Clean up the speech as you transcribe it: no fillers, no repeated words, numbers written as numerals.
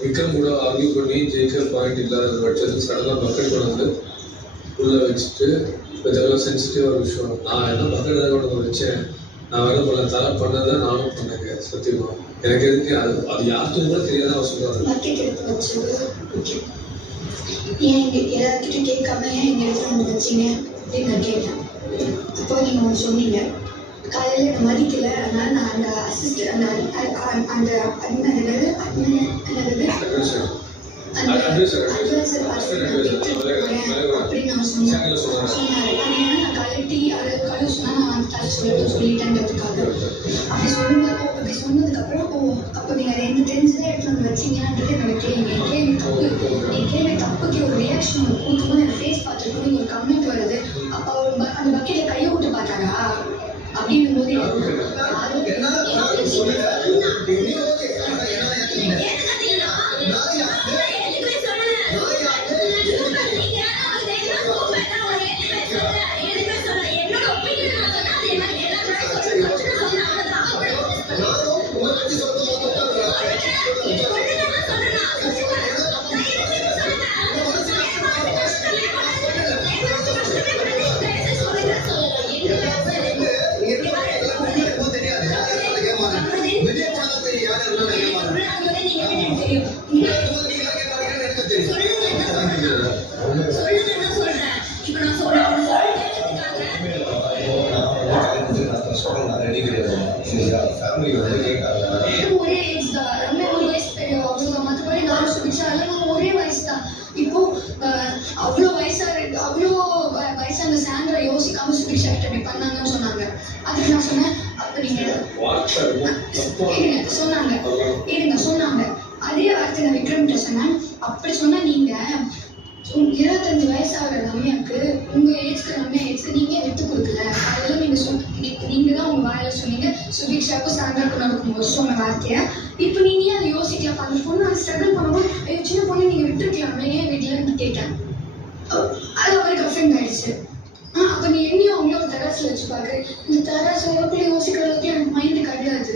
விக்ரம் கூட ஆர்கியூ பண்ணி ஜெயிக்கிற பாயிண்ட் இல்லாத பட்சத்தில் சடனாக பக்கெட் கொண்டு வந்து உள்ள வச்சுட்டு இதெல்லாம் சென்சிட்டிவான விஷயம். நான் என்ன பக்கெட் தான் கொண்டு வந்து வச்சேன், நான் வேலை பண்ண தலை பண்ணதான் நானும் பண்ணேங்க. சத்தியமா எனக்கு எதுக்கு அது யாருக்கும் கூட தெரியாத அவர் சொல்றாரு. ஏன் எல்லாருக்கிட்ட கேட்காம ஏன் எங்க இடத்துல வந்து வச்சிங்க அப்படின்னு நான் கேட்டேன். அப்போ நீங்க ஒன்று சொன்னீங்க, காலையில் நான் மதிக்கல, அதனால நான் அந்த அசிஸ்ட் அந்த அப்படின்னு நான் சொன்னாரு. நான் கலட்டி அதை கழு சொன்னா நான் வந்து தலை சொல்லிட்டேன்றதுக்காக அப்படி சொல்லும்போது அப்படி சொன்னதுக்கப்புறம் அப்போ நீங்கள் அதை எந்த தெரிஞ்சுதான் எடுத்து வந்து வச்சிங்கன்றது என்னோட கேள்வி. என் கேள்வி தப்புக்கு ஒரு ரியாக்ஷன் கொடுக்கும்போது என் ஃபேஸ் பார்த்துட்டு நீங்கள் ஒரு கமெண்ட் வருது. அப்போ அந்த பக்கெட்டில் கையை விட்டு பார்த்தாரா அப்படின்னும் போது ஒரே ஏஜ் தான், ரொம்ப ஒரு வயசு அவ்வளோ. மற்றபடி நானும் சுபிச்சாலும் ஒரே வயசு தான். இப்போ அவ்வளோ வயசான சாண்ட்ரா யோசிக்காம சுபிக்ஷா கிட்ட இப்படி பண்ணாங்கன்னு சொன்னாங்க. அதுக்கு நான் சொன்னேன், அப்போ நீங்க சொன்னாங்க அதே வார்த்தை நான் விக்ரம் கிட்ட சொன்னேன். அப்படி சொன்னா நீங்க 25 வயசாகிற ரம்யாவுக்கு உங்க ஏஜ்க்கு ரம்யா ஏஜ்க்கு நீங்க விட்டு கொடுக்கல. அதெல்லாம் நீங்க தான் உங்க வாயில சொன்னீங்க. சுபிக்ஷாவுக்கும் சாண்ட்ராவுக்கும் நடக்கும்போது சொன்ன வார்த்தைய இப்போ நீங்க அதை யோசிக்கலாம். அந்த பொண்ணு அதை ஸ்ட்ரகிள் பண்ணும்போது சின்ன பொண்ணு நீங்க விட்டுருக்கலாமே, ஏன் வீட்டுலன்னு கேட்டேன். அது அவருக்கு அஃபெக்ட் ஆயிடுச்சு. அப்போ நீ என்னையும் அவங்கள ஒரு தராசில் வச்சு பாக்குறேன். இந்த தராசு எவ்வளோ யோசிக்கிற அளவுக்கு எனக்கு மைண்டு கிடையாது.